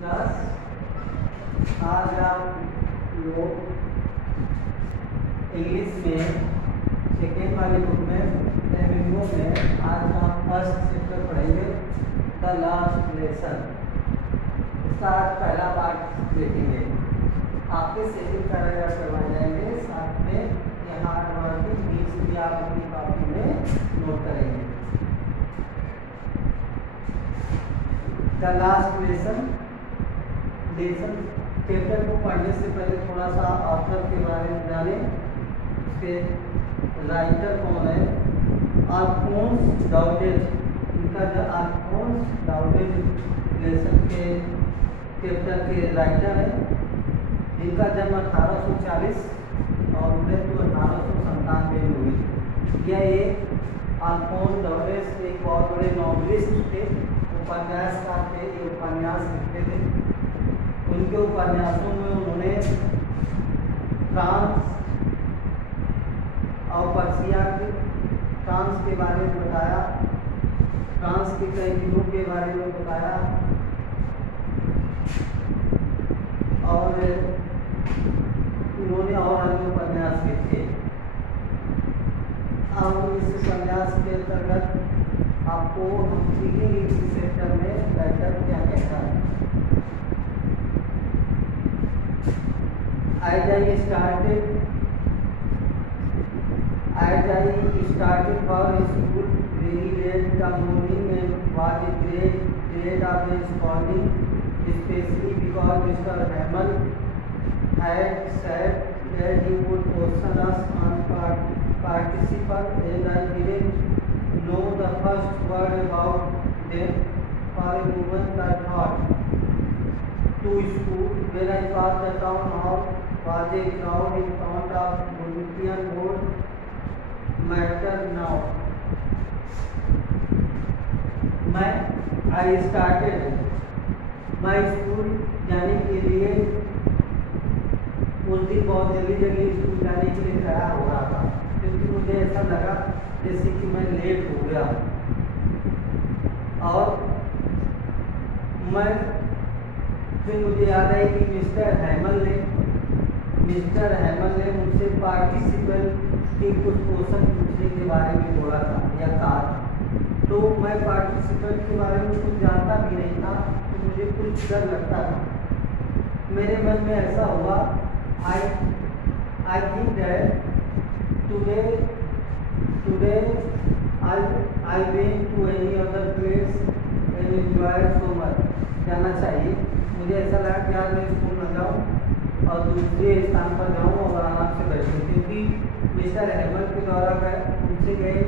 Plus आज आप लोग इंग्लिश में सेकेंड वाले बुक में एमएमओ में आज आप फर्स्ट चैप्टर पढ़ेंगे द लास्ट लेसन। इसका आज पहला पार्ट देखेंगे। आपके सेकेंड पैराग्राफ करवाए जाएंगे, साथ में यहाँ वर्किंग बीच भी आप अपनी कॉपी में नोट करेंगे। द लास्ट लेसन चैप्टर को पढ़ने से पहले थोड़ा सा ऑथर के बारे में जाने। उसके राइटर कौन है? अल्फोंस डाउडेज। इनका जो अल्फोंस डाउडेज लेसन के चैप्टर के राइटर है। इनका जन्म 1840 और मृत्यु 1897 में हुई। यह एक अल्फोंस डाउडेज एक बहुत बड़े नॉवलिस्ट थे, उपन्यासकार थे। ये उपन्यास लिखते थे। उनके उपन्यासों में उन्होंने फ्रांस और पर्सिया फ्रांस के बारे में बताया, फ्रांस के कई जिलों के बारे में बताया और उन्होंने और अन्य उपन्यास लिखे। अब इस उपन्यास के अंतर्गत आपको हम सीखेंगे इस सेक्टर में राइटर क्या कहता है। As I started for school very late the morning and was a great dread of the scolding, especially because Mr. Hamel had said that he would question us on participle and I didn't know the first word about them for a moment. I thought to school when I passed the town hall was a crowd in front of bulletin board matter now. I started मैं school जाने के लिए उस दिन बहुत जल्दी school जाने के लिए तैयार हो रहा था, क्योंकि मुझे ऐसा लगा जैसे कि मैं लेट हो गया। और फिर मुझे याद है कि मिस्टर हैमल ने मुझसे पार्टिसिपल के कुछ क्वेश्चन पूछने के बारे में बोला था या कहा था। तो मैं पार्टिसिपल के बारे में कुछ जानता भी नहीं था, तो मुझे कुछ डर लगता था। मेरे मन में ऐसा हुआ, I think that today I went to any other place and enjoyed so much. जाना चाहिए। मुझे ऐसा लगा कि आज मैं स्कूल न जाऊँ और दूसरे स्थान पर जाऊँ और आराम से बैठूँ, क्योंकि मिस्टर हैमल के द्वारा उनसे गए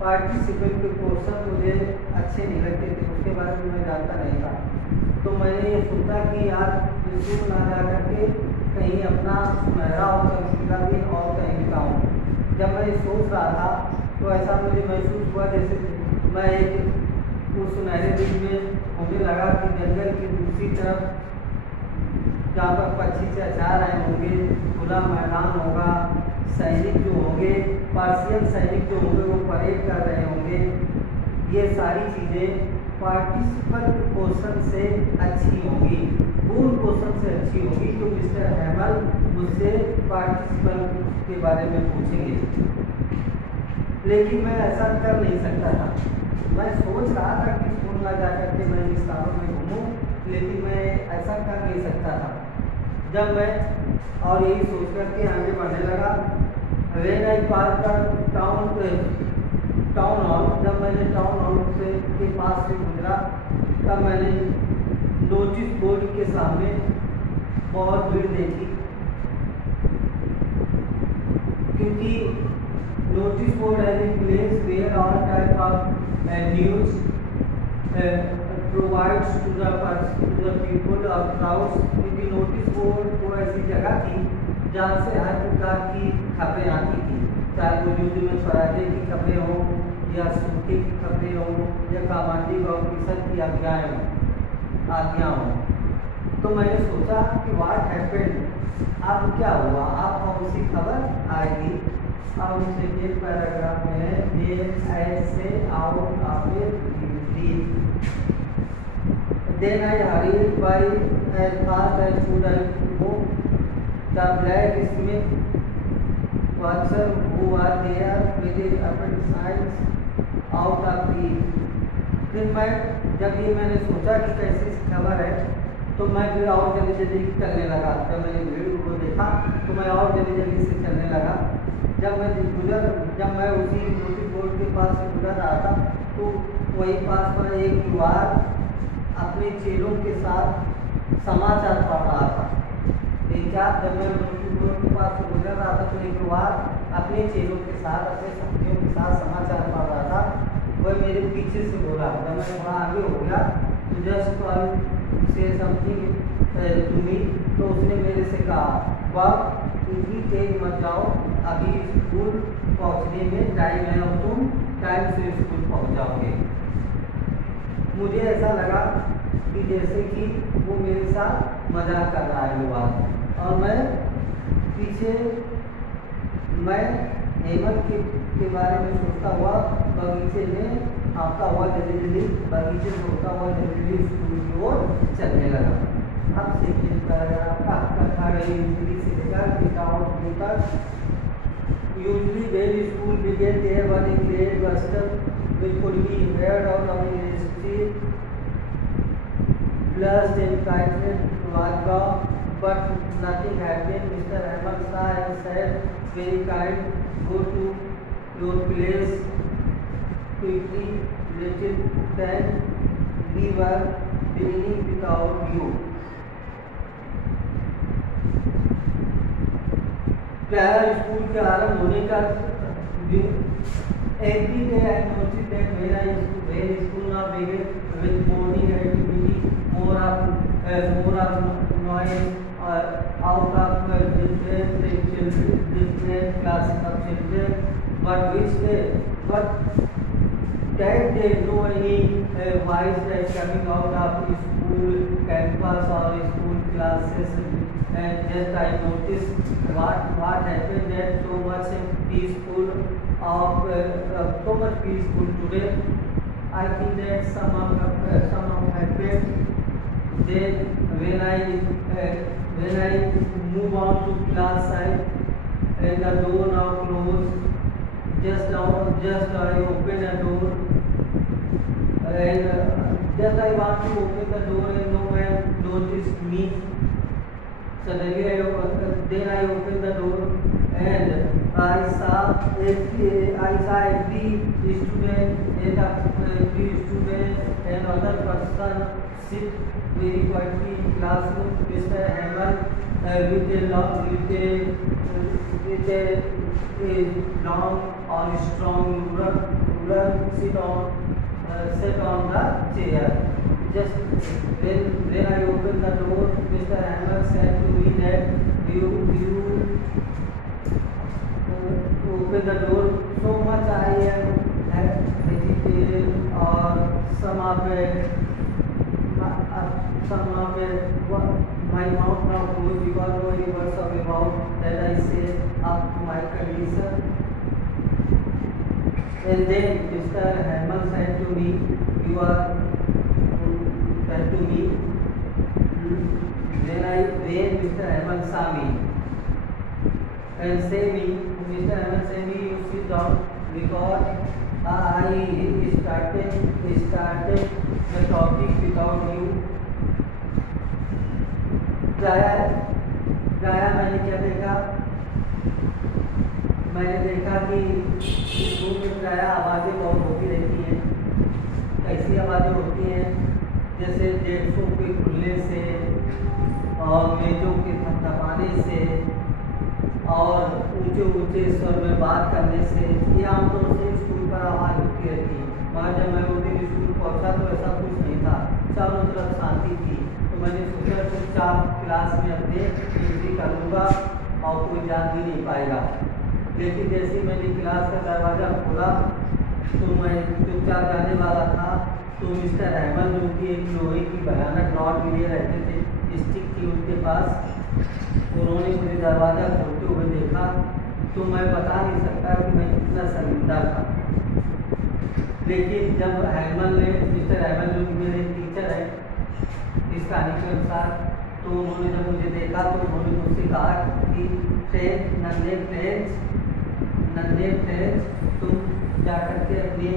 पार्टिसिपेट के क्वेश्चन मुझे अच्छे नहीं लगते थे, उसके बारे में मैं जानता नहीं था। तो मैंने ये सोचा कि आज स्कूल ना जा करके कहीं अपना सुनहरा अवसर मिला भी और कहीं बिताऊँ। जब मैं सोच रहा था तो ऐसा मुझे महसूस हुआ जैसे मैं एक उस सुनहरे दिन में मुझे लगा कि जंगल की दूसरी तरफ जहाँ पर पक्षी चहचहा रहे होंगे, खुला मैदान होगा, सैनिक जो होंगे, पर्शियन सैनिक जो होंगे वो परेड कर रहे होंगे। ये सारी चीज़ें पार्टिसिपल क्वेश्चन से अच्छी होंगी, पूर्ण क्वेश्चन से अच्छी होगी। तो मिस्टर हैमल मुझसे पार्टिसिपल के बारे में पूछेंगे, लेकिन मैं ऐसा कर नहीं सकता था। मैं सोच रहा था कि स्कूल में जा कर के मैं इस स्थानों में घूमूँ, लेकिन मैं ऐसा कर नहीं सकता था। जब मैं और यही सोच कर के आगे बढ़ने लगा, when I passed the town hall, जब मैंने टाउन हॉल से के पास से गुजरा, तब मैंने नोटिस बोर्ड के सामने बहुत भीड़ देखी, क्योंकि नोटिस बोर्ड है एक place where all type of news provides to the people of crowds. क्योंकि नोटिस बोर्ड वो ऐसी जगह थी जहाँ से हर प्रकार की खबरें आती थी, चाहे वो न्यूज में स्वराज्य की खबरें हों या सूखे की खबरें हों या कमांडिंग ऑफिसर की आज्ञा हों। तो मैंने सोचा कि व्हाट हैपेंड, अब क्या हुआ, अब कौन सी खबर आएगी। अब सेकेंड पैराग्राफ में है ऐसे out of Then I hurried by as fast as could I go. The blacksmith worker who was there with his appendicitis out of the. फिर मैं जब ये मैंने सोचा कि कैसी खबर है तो मैं फिर और जल्दी जल्दी चलने लगा। जब मैंने भीड़ को देखा तो मैं और जल्दी जल्दी से चलने लगा। जब मैं उसी नोटिस बोर्ड के पास से गुजर रहा था तो वही पास पर एक युवक अपने चेलों के साथ समाचार पढ़ रहा था। जब मैं नोटिस बोर्ड के पास से गुजर रहा था तो एक युवक अपने चेलों के साथ अपने साथियों के साथ समाचार पढ़ रहा था। वह मेरे पीछे से बोला। जब मैं थोड़ा आगे हो गया तो just say something to me, तो उसने मेरे से कहा वह इतनी तेज मत जाओ, अभी स्कूल पहुंचने में टाइम है और तुम टाइम से स्कूल पहुंच जाओगे। मुझे ऐसा लगा कि जैसे कि वो मेरे साथ मजाक कर रहा है बात। और मैं पीछे मैं हेमंत के बारे में सोचता हुआ बगीचे में आता हुआ जल्दी बगीचे में होता हुआ जल्दी स्कूल की ओर चलने लगा। अब सेकेंड पैराग्राफ का कथा रही से लेकर विदाउट लेकर usually when school began there was a great bustle which could be heard out of the street. Plus the excitement was gone, but nothing happened. Mr. Ahmed saw and said, very kind, go to your place quickly, little then we were beginning without you. प्रायः school के आरंभ होने का every day I noticed that when school now began with morning activity, more of noise out of different classes of children, but that day no any voice that coming out of school campus or school classes. And just I noticed what happened that so much peaceful today. I think that some of happened. Then when I move on to class side and the door now closed, just I open a door and just I want to open the door and no man noticed me. Suddenly then I opened the door and I saw every student and other person sit very quietly in classroom. Mr. Hammond with a long or strong ruler sit on the chair. Just when I opened the door, Mr. Hammond said to me that you open the door. So much I am hesitated or some of it my mouth now closed because nobody was talking about that I say up to my condition. And then Mr. Hammond said to me, when Mr. Hammond saw me and say me, Mr. Hammond said me, you sit down because I started the topic without you. प्रायः मैंने क्या देखा? मैंने देखा कि school में प्रायः आवाज़ें बहुत होती रहती हैं। कैसी आवाज़ें होती हैं? जैसे डेस्कों के खुलने से और मेजों के थपथपाने से और ऊंचे स्वर में बात करने से। ये आमतौर से स्कूल पर आवाज़ होती रहती है। मगर जब मैं वो दिन स्कूल पहुंचा तो ऐसा कुछ नहीं था, चारों तरफ शांति थी। तो मैंने सोचा चुपचाप क्लास में अपने ड्यूटी कर लूँगा और कोई जान भी नहीं पाएगा। लेकिन जैसे ही मैंने क्लास का दरवाज़ा खोला तो मैं चुपचाप जाने वाला था तो मिस्टर रहमान जो कि एक लोहे की भयानक रॉड लिए रहते थे, स्टिक थी उनके पास, उन्होंने मुझे दरवाज़ा खोलते हुए देखा। तो मैं बता नहीं सकता कि मैं कितना शर्मिंदा था। लेकिन जब मिस्टर हैमन जो मेरे टीचर है, इस कहानी के अनुसार। तो उन्होंने जब मुझे देखा तो उन्होंने मुझसे कहा कि नन्हे फ्रेंड्स तुम जा करके अपनी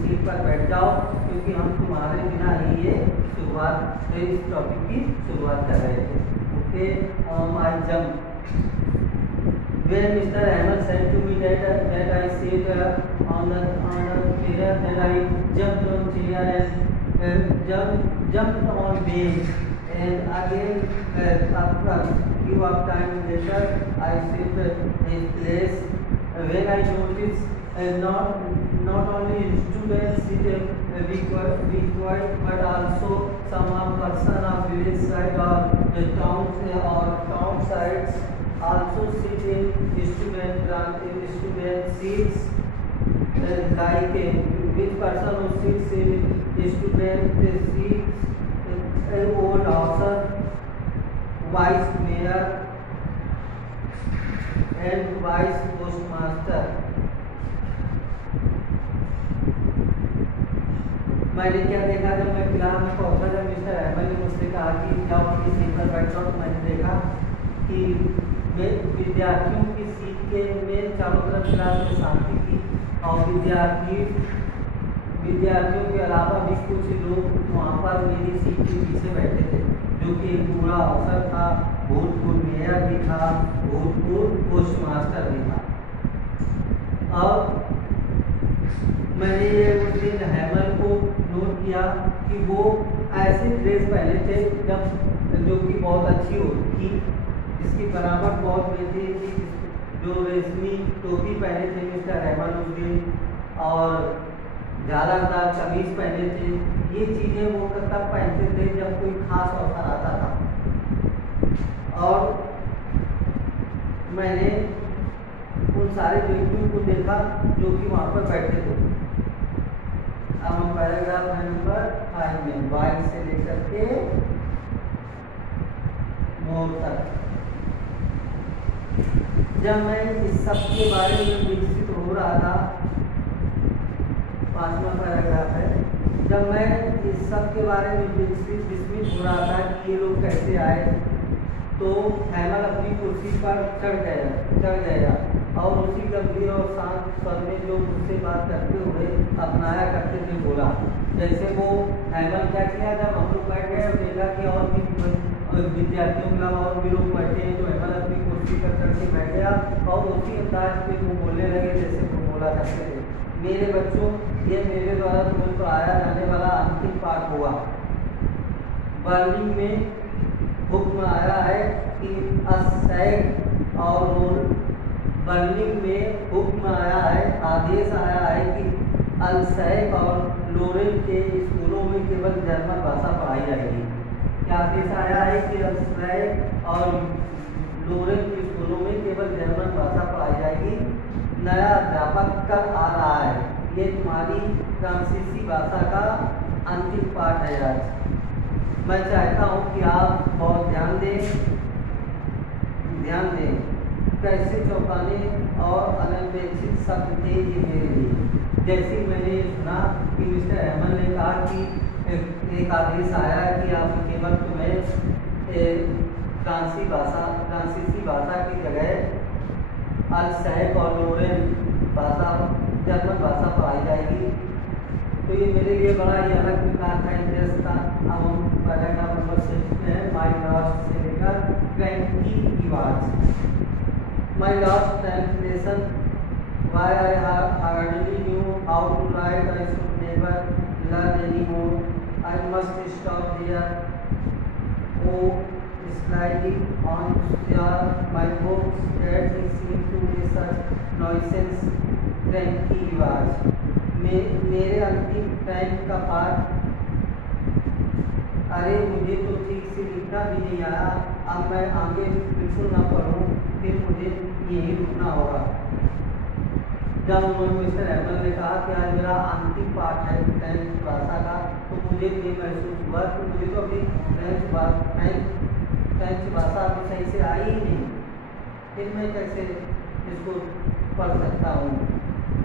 सीट पर बैठ जाओ, क्योंकि हम तुम्हारे बिना ही ये शुरुआत इस टॉपिक की शुरुआत कर रहे थे। Okay, I jump when Mr. Ahmed said to me that I sit on the chair, that I jumped on chair and jumped on bench, and again after few of time later I sit in place. When I noticed not only students sit required, but also some person of village side or the town sides also sit in student seats, like which person who sits in student seats, old officer, vice mayor and vice postmaster. मैंने क्या देखा, जब मैं class में पहुंचा, जब mister Ahmad ने मुझसे कहा कि जाओ अपनी सीट पर बैठो, तो मैंने देखा कि विद्यार्थियों की सीट के में चारों तरफ क्लास में शांति थी, और विद्यार्थियों के अलावा भी कुछ लोग वहाँ पर मेरी सीट के पीछे बैठे थे, जो कि एक बूढ़ा अफसर था, भूतपूर्व मेयर भी था, भूतपूर्व पोस्टमास्टर भी था। और मैंने ये उस दिन हैमल को नोट किया कि वो ऐसी ड्रेस पहने थे जो कि बहुत अच्छी होती, जिसकी बनावट बहुत बेहतरीन थी, जो रेशमी टोपी पहने थे मिस्टर हैमल उस दिन, और झालरदार कमीज पहने थे। ये चीज़ें वो तब पहनते थे जब कोई खास अवसर आता था। और मैंने उन सारे व्यक्तियों को देखा जो कि वहाँ पर बैठे थे। अब हम पैराग्राफ नंबर 5 में वाई से लेकर के मोर तक, जब मैं इस सब के बारे में विकसित हो रहा था, 5वां पैराग्राफ है, जब मैं इस सब के बारे में विस्मित हो रहा था कि ये लोग कैसे आए, तो हैमल अपनी कुर्सी पर चढ़ गया और उसी गंभीर और शांत स्वर में जो मुझसे बात करते हुए अपनाया करते थे बोला। जैसे वो हैमल क्या किया, जब हम लोग बैठ गए और देखा कि और भी विद्यार्थियों के अलावा और भी लोग बैठे हैं, तो हैमल अपनी कुर्सी पर चढ़ के बैठ गया और उसी अंदाज में वो बोलने लगे जैसे वो बोला करते थे। मेरे बच्चों, ये मेरे द्वारा तुम्हें पढ़ाया जाने वाला अंतिम पाठ हुआ। बर्लिन में हुक्म आया है कि बर्लिन में हुक्म आया है, आदेश आया है कि अल्सैक और लोरेन के स्कूलों में केवल जर्मन भाषा पढ़ाई जाएगी। क्या आदेश आया है कि अल्सैक और लोरेन के स्कूलों में केवल जर्मन भाषा पढ़ाई जाएगी। नया अध्यापक कल आ रहा है। ये तुम्हारी फ्रांसीसी भाषा का अंतिम पाठ है आज। मैं चाहता हूँ कि आप बहुत ध्यान दें। कैसे चौंकाने और अनपेक्षित शब्द थे ये मेरे लिए। जैसे मैंने सुना कि मिस्टर अहमद ने कहा कि एक आदेश आया है कि आप केवल तुम्हें फ्रांसीसी भाषा की जगह अल्सैक और लोरेन भाषा, जर्मन भाषा पढ़ाई जाएगी। तो ये मेरे लिए बड़ा ही अलग प्रकार का इंटरेस्ट था। अब हम पैराग्राफ नंबर 6 में हैं, माय लॉस्ट से लेकर 20 की बात। My last translation, why I hardly knew how to write, I should never learn anymore. I must stop there. Oh, sliding on my books that he seemed to be such nonsense. Cranky was. मेरे अंतिम time का पाठ, अरे मुझे तो ठीक से लिखना भी नहीं आया, अब मैं आगे बिल्कुल ना पढ़ूँ, फिर मुझे यही रुकना होगा। जब उन्होंने मिस्टर अहमद ने कहा कि आज मेरा अंतिम पाठ है फ्रेंच भाषा का, तो मुझे ये महसूस हुआ कि मुझे तो अभी फ्रेंच भाषा तो सही से आई ही नहीं, फिर मैं कैसे इसको पढ़ सकता हूँ।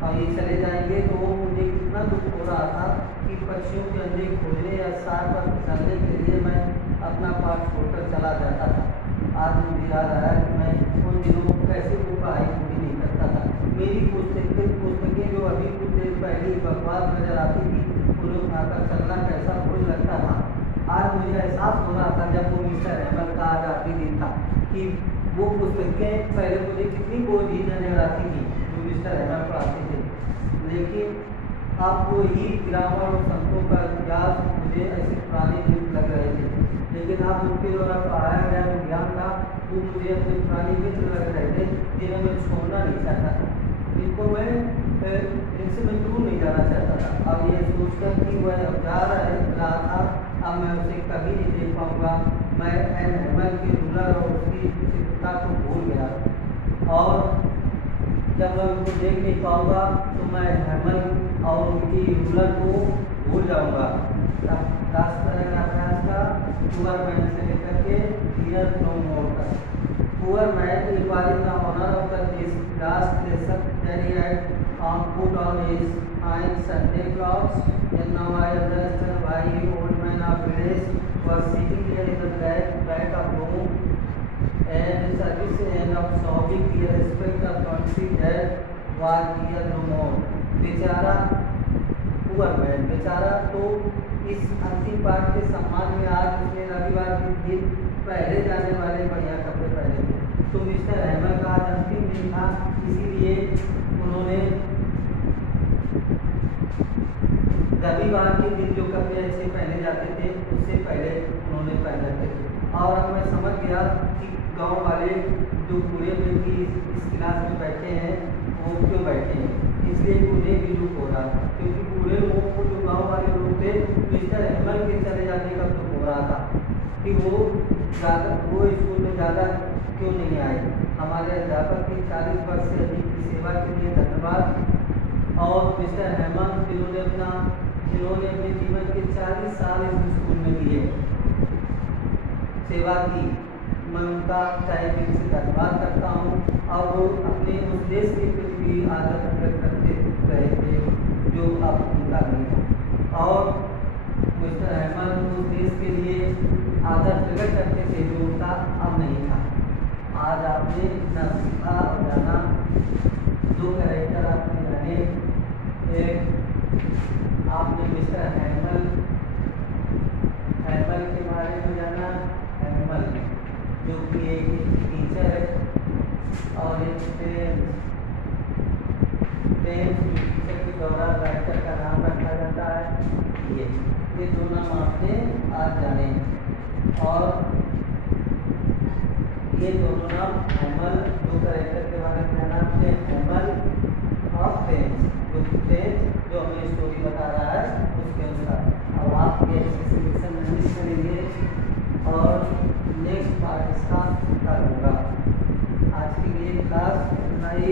और ये चले जाएंगे तो मुझे कितना दुख हो रहा था कि पक्षियों के अंडे खोजने या सार पर फिसलने के लिए मैं अपना पाठ छोड़कर चला जाता था। आज मुझे याद आया कि मैं उन दिनों कैसे वो पढ़ाई पूरी नहीं करता था। मेरी पुस्तकें जो अभी कुछ देर पहले बकवास नजर आती थी उन्हें उठाकर चलना कैसा बोझ लगता था। आज मुझे एहसास हो रहा था जब वो मिस्टर अहमद का आज आखिरी दिन था कि वो पुस्तकें पहले मुझे कितनी बोझी नजर आती थी जो मिस्टर अहमद पढ़ाते थे, लेकिन अब वही ग्रामर और संतों का इतिहास मुझे ऐसे पुराने दिन लग रहे थे। लेकिन अब उनके द्वारा पढ़ाया गया जो ज्ञान था वो मुझे अपने पुराने मित्र लग रहे थे जिन्हें मैं छोड़ना नहीं चाहता था, इनसे मैं दूर नहीं जाना चाहता था। अब ये सोचकर कि वह अब जा रहा था, अब मैं उसे कभी नहीं देख पाऊँगा। मैं एन अहमद के रूलर और उसकी चित्रता को भूल गया और जब मैं उनको देख नहीं पाऊँगा तो मैं अहमद और उनकी रूलर को भूल जाऊँगा। अभ्यास का पुअर मैन से लेकर के डियर नो मोर तक। पुअर मैन एक बार in the honour of the last lesson that he had put on his fine Sunday clothes, and now I understand why you old men of village were sitting here in the back of room and service and absorbing the respect of country that was here no more. बेचारा poor man बेचारा तो इस अंतिम पाठ के सम्मान में आज उसने रविवार के दिन पहले जाने वाले बढ़िया कपड़े पहने थे। तो मिस्टर अहमद का आज अंतिम दिन था, इसीलिए उन्होंने रविवार के दिन जो कपड़े ऐसे पहने जाते थे उससे पहले उन्होंने पहने थे। और अब मैं समझ गया कि गांव वाले जो पूरे व्यक्ति इस क्लास में बैठे हैं वो क्यों बैठे हैं, इसलिए उन्हें भी दुख हो रहा था क्योंकि पूरे लोगों को जो गांव वाले लोग थे मिस्टर अहमद के चले जाने का दुख हो रहा था कि वो स्कूल में ज़्यादा क्यों नहीं आए। हमारे अध्यापक की 40 वर्ष से अधिक की सेवा के लिए धन्यवाद। और मिस्टर अहमद जिन्होंने अपने जीवन के 40 साल इस स्कूल में दिए सेवा की, मैं उनका चाहे दिल से धन्यवाद करता हूँ। और वो अपने उस देश के प्रति भी आदर प्रकट करते रहे थे जो अब उनका नहीं था। और मिस्टर अहमद उस देश के लिए आदर प्रकट करते थे जो उनका अब नहीं था। आज आपने इतना सीखा और जाना, दो कैरेक्टर आपने जाने, एक आपने मिस्टर अहमद के बारे में जाना, अहमद जो कि एक टीचर है और एक टीचर के द्वारा राइटर का नाम रखा जाता है। ये दो नाम आपने आज जाने और ये दोनों नाम अहमद दो कैरेक्टर के बारे में जाना आपने, अहमद और फ्रेंच जो हमें स्टोरी बता रहा है उसके अनुसार। अब आप ये एक्सप्लेनेशन मैनेज करेंगे और नेक्स्ट पार्ट इसका करूँगा। आज के लिए क्लास इतना ही।